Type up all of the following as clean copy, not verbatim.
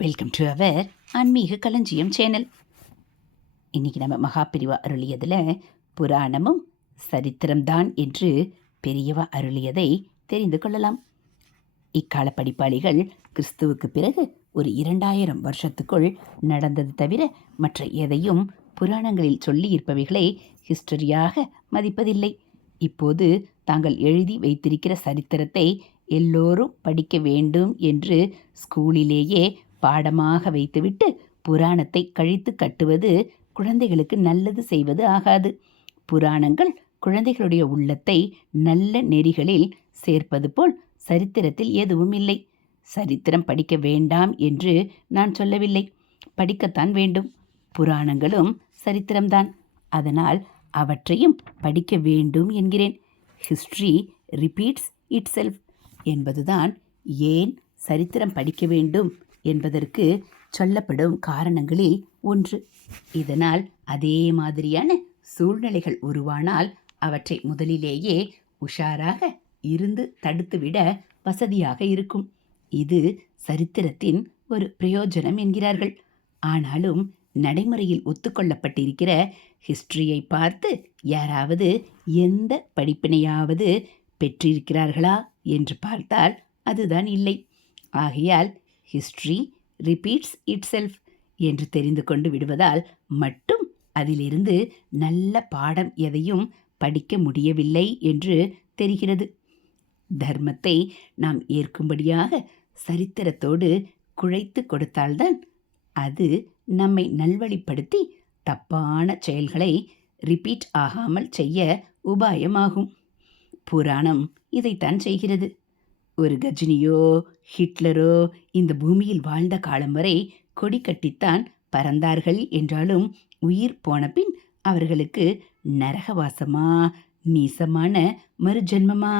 Welcome to our ஆன்மீக களஞ்சியம் channel. இன்றைக்கி நம்ம மகாபிரிவா அருளியதில் புராணமும் சரித்திரம்தான் என்று பெரியவா அருளியதை தெரிந்து கொள்ளலாம். இக்கால படிப்பாளிகள் கிறிஸ்துவுக்கு பிறகு ஒரு 2000 வருஷத்துக்குள் நடந்தது தவிர மற்ற எதையும் புராணங்களில் சொல்லியிருப்பவைகளை ஹிஸ்டரியாக மதிப்பதில்லை. இப்போது தாங்கள் எழுதி வைத்திருக்கிற சரித்திரத்தை எல்லோரும் படிக்க வேண்டும் என்று ஸ்கூலிலேயே பாடமாக வைத்துவிட்டு புராணத்தை கழித்து கட்டுவது குழந்தைகளுக்கு நல்லது செய்வது ஆகாது. புராணங்கள் குழந்தைகளுடைய உள்ளத்தை நல்ல நெறிகளில் சேர்ப்பது போல் சரித்திரத்தில் எதுவும் இல்லை. சரித்திரம் படிக்க வேண்டாம் என்று நான் சொல்லவில்லை, படிக்கத்தான் வேண்டும். புராணங்களும் சரித்திரம்தான், அதனால் அவற்றையும் படிக்க வேண்டும் என்கிறேன். ஹிஸ்ட்ரி ரிப்பீட்ஸ் இட் செல்ஃப் என்பதுதான் ஏன் சரித்திரம் படிக்க வேண்டும் என்பதற்கு சொல்லப்படும் காரணங்களில் ஒன்று. இதனால் அதே மாதிரியான சூழ்நிலைகள் உருவானால் அவற்றை முதலிலேயே உஷாராக இருந்து தடுத்துவிட வசதியாக இருக்கும். இது சரித்திரத்தின் ஒரு பிரயோஜனம் என்கிறார்கள். ஆனாலும் நடைமுறையில் ஒத்துக்கொள்ளப்பட்டிருக்கிற ஹிஸ்டரியை பார்த்து யாராவது எந்த படிப்பினையாவது பெற்றிருக்கிறார்களா என்று பார்த்தால் அதுதான் இல்லை. ஆகையால் ஹிஸ்ட்ரி ரிப்பீட்ஸ் இட் செல்ஃப் என்று தெரிந்து கொண்டு விடுவதால் மட்டும் அதிலிருந்து நல்ல பாடம் எதையும் படிக்க முடியவில்லை என்று தெரிகிறது. தர்மத்தை நாம் ஏற்கும்படியாக சரித்திரத்தோடு குழைத்து கொடுத்தால்தான் அது நம்மை நல்வழிப்படுத்தி தப்பான செயல்களை ரிப்பீட் ஆகாமல் செய்ய உபாயமாகும். புராணம் இதைத்தான் செய்கிறது. ஒரு கஜினியோ ஹிட்லரோ இந்த பூமியில் வாழ்ந்த காலம் வரை கொடி கட்டித்தான் பறந்தார்கள் என்றாலும் உயிர் போன பின் அவர்களுக்கு நரகவாசமா நீசமான மறுஜென்மமா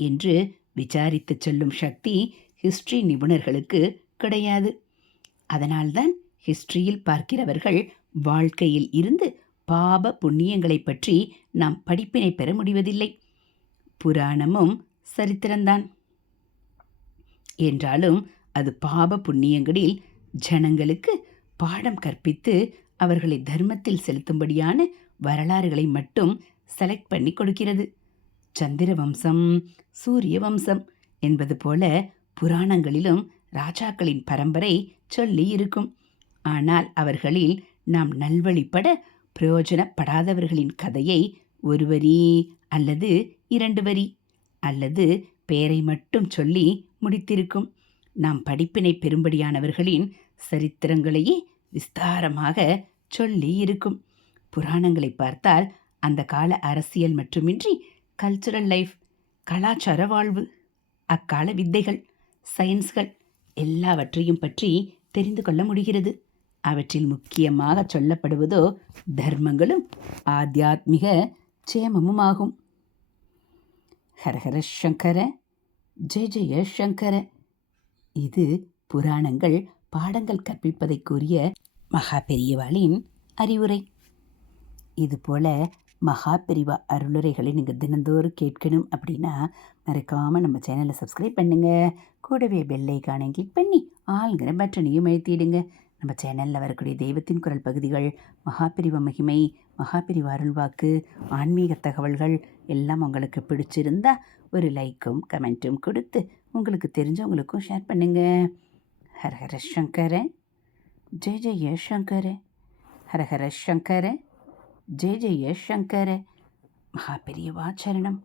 என்று விசாரித்து சொல்லும் சக்தி ஹிஸ்டரி நிபுணர்களுக்கு கிடையாது. அதனால்தான் ஹிஸ்டரியில் பார்க்கிறவர்கள் வாழ்க்கையில் இருந்து பாப புண்ணியங்களை பற்றி நாம் படிப்பினை பெற முடிவதில்லை. புராணமும் சரித்திரம்தான் என்றாலும் அது பாப புண்ணியங்களில் ஜனங்களுக்கு பாடம் கற்பித்து அவர்களை தர்மத்தில் செலுத்தும்படியான வரலாறுகளை மட்டும் செலக்ட் பண்ணி கொடுக்கிறது. சந்திர வம்சம் சூரிய வம்சம் என்பது போல புராணங்களிலும் ராஜாக்களின் பரம்பரை சொல்லி இருக்கும். ஆனால் அவர்களில் நாம் நல்வழிப்பட பிரயோஜனப்படாதவர்களின் கதையை ஒரு வரி அல்லது 2 வரி அல்லது பெயரை மட்டும் சொல்லி முடித்திருக்கும். நாம் படிப்பினை பெறும்படியானவர்களின் சரித்திரங்களையே விஸ்தாரமாக சொல்லி இருக்கும். புராணங்களை பார்த்தால் அந்த கால அரசியல் மட்டுமின்றி கல்ச்சுரல் லைஃப், கலாச்சார வாழ்வு, அக்கால வித்தைகள், சயின்ஸ்கள் எல்லாவற்றையும் பற்றி தெரிந்து கொள்ள முடிகிறது. அவற்றில் முக்கியமாக சொல்லப்படுவதோ தர்மங்களும் ஆத்தியாத்மிக சேமமும் ஆகும். ஹரஹர சங்கர, ஜெய ஜெய சங்கர. இது புராணங்கள் பாடங்கள் கற்பிப்பதை கூறிய மகா பெரியவாளின் அறிவுரை. இதுபோல் மகா பெரிவா அருளுரைகளை நீங்கள் தினந்தோறும் கேட்கணும் அப்படின்னா மறக்காமல் நம்ம சேனலை சப்ஸ்கிரைப் பண்ணுங்கள். கூடவே பெல் ஐகானை கிளிக் பண்ணி ஆளுங்கிற பட்டனையும் அழுத்திடுங்க. நம்ம சேனலில் வரக்கூடிய தெய்வத்தின் குரல் பகுதிகள், மகாபிரிவா மகிமை, மகாபிரிவா அருள்வாக்கு, ஆன்மீக தகவல்கள் எல்லாம் உங்களுக்கு பிடிச்சிருந்தா ஒரு லைக்கும் கமெண்ட்டும் கொடுத்து உங்களுக்கு தெரிஞ்சவங்களுக்கும் ஷேர் பண்ணுங்கள். ஹரஹர சங்கர, ஜெய ஜெய சங்கர. ஹரஹர சங்கர, ஜெய ஜெய சங்கர. மகாபெரியவா சரணம்.